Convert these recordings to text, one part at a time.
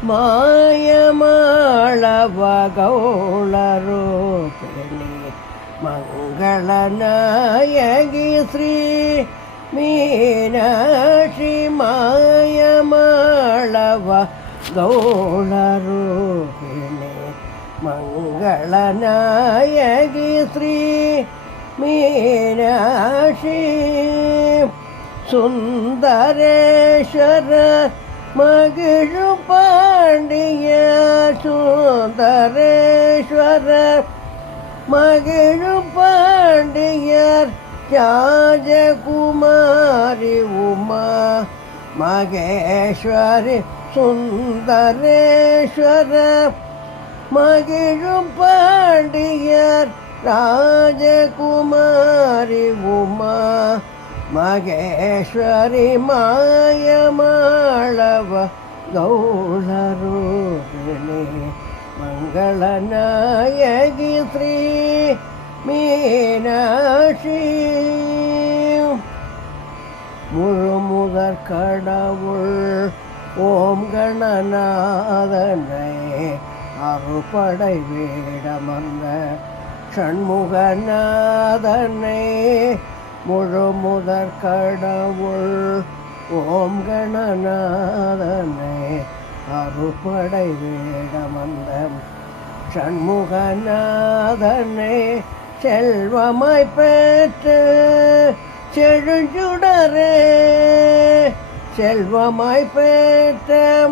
മായമളവഗൗളരോപിണി മംഗളനായകി ശ്രീ മീനാക്ഷി മായമളവ ഗൗളരോപിണി മംഗളനായകി ശ്രീ മീനാക്ഷി സുന്ദരേശ്വര சுந்தரேஸ்வர மகிழு பாண்டிய சுந்தரேஸ்வரர் மகிழு பாண்டியர் ராஜகுமாரி உமா. மகேஸ்வரி சுந்தரேஸ்வரர் மகிழும் பாண்டியர் ராஜகுமாரி உமா. மகேஸ்வரி மாயமாளவ கௌளரூபிணி மங்களநாயகி ஸ்ரீ மீனாட்சி. முழுமுதற் கடவுள் ஓம் கணநாதனை அறுபடை வேடமந்த ஷண்முகநாதனை முழு முதற் கடவுள் ஓம் கணநாதனே அருப்படை வேடமந்த சண்முகநாதனே செல்வமாய் பெற்று செழுஞ்சுடரே. செல்வமாய் பெற்ற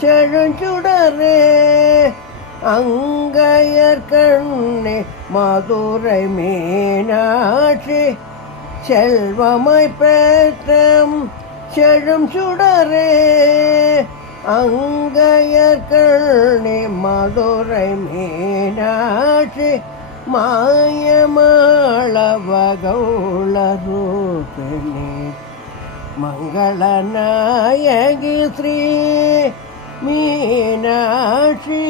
செழுஞ்சுடரே. அங்கையர் கண்ணே மதுரை மீனாட்சி செல்வமாய் பெற்ற செழும் சுடரே அங்கையர் மதுரை மீனாட்சி மாயமாளவ கௌளரூபிணி மங்களநாயகி ஸ்ரீ மீனாட்சி.